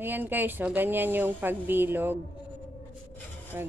Ayan guys, so ganyan yung pagbilog. Pag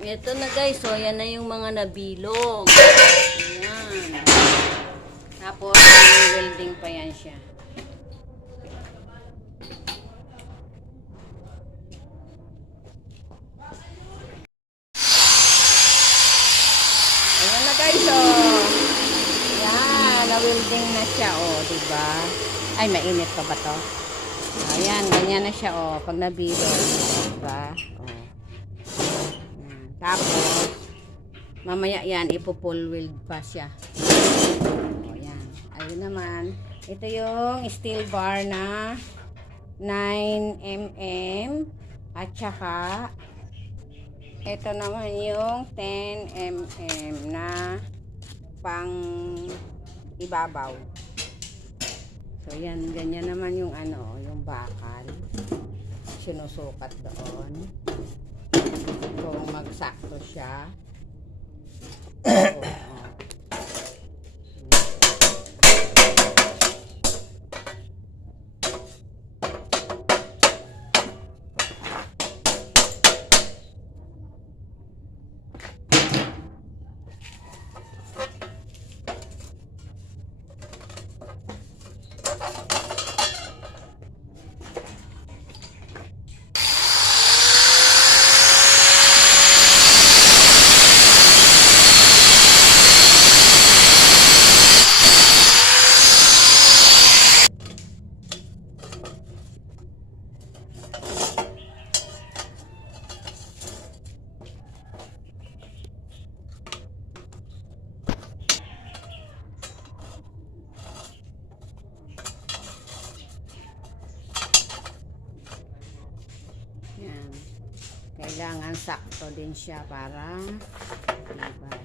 ito na guys, so yan na yung mga nabilog. Ayan. Tapos, welding pa yan siya. Ayan na guys, so. Yan, na-welding na siya, oh, diba? Ay, mainit pa ba to? Ayan, ganyan na siya, oh, pag nabilog. Diba? Oh. Tapos, mamaya yan, ipo-full weld pa siya. O, yan. Ayun naman. Ito yung steel bar na 9mm. At saka, ito naman yung 10mm na pang ibabaw. So, yan. Ganyan naman yung ano, yung bakal. Sinusukat doon. Kung magsakto siya. Yan. Kailangan sakto din siya para tibay.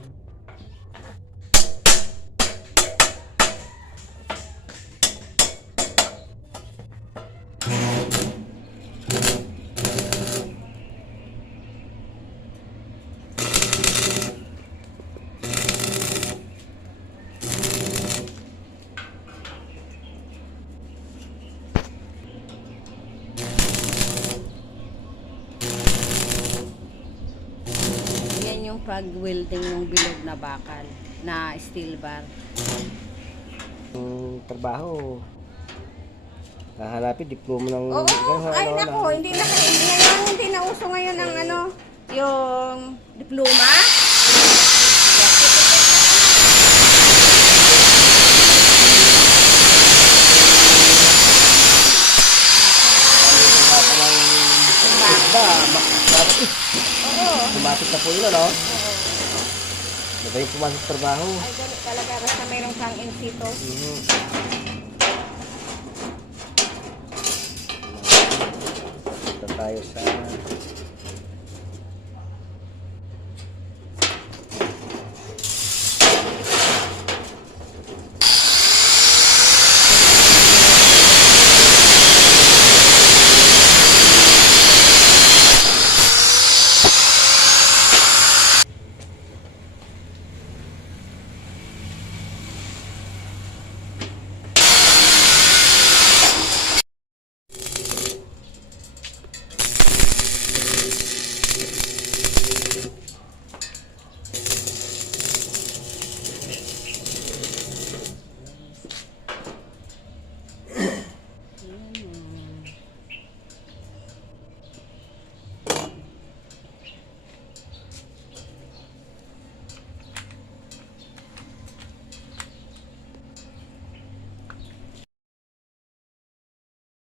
Yung pag-welding ng bilog na bakal na steel bar. Trabaho. Hahanapin diploma ng Ay nako, hindi na uso ngayon ang ano, yung diploma. Tumatik na po yun, ano? Diba yung pumasok sa trabaho? Ay, ganit talaga. Basta mayroong kang insito. Ito tayo sa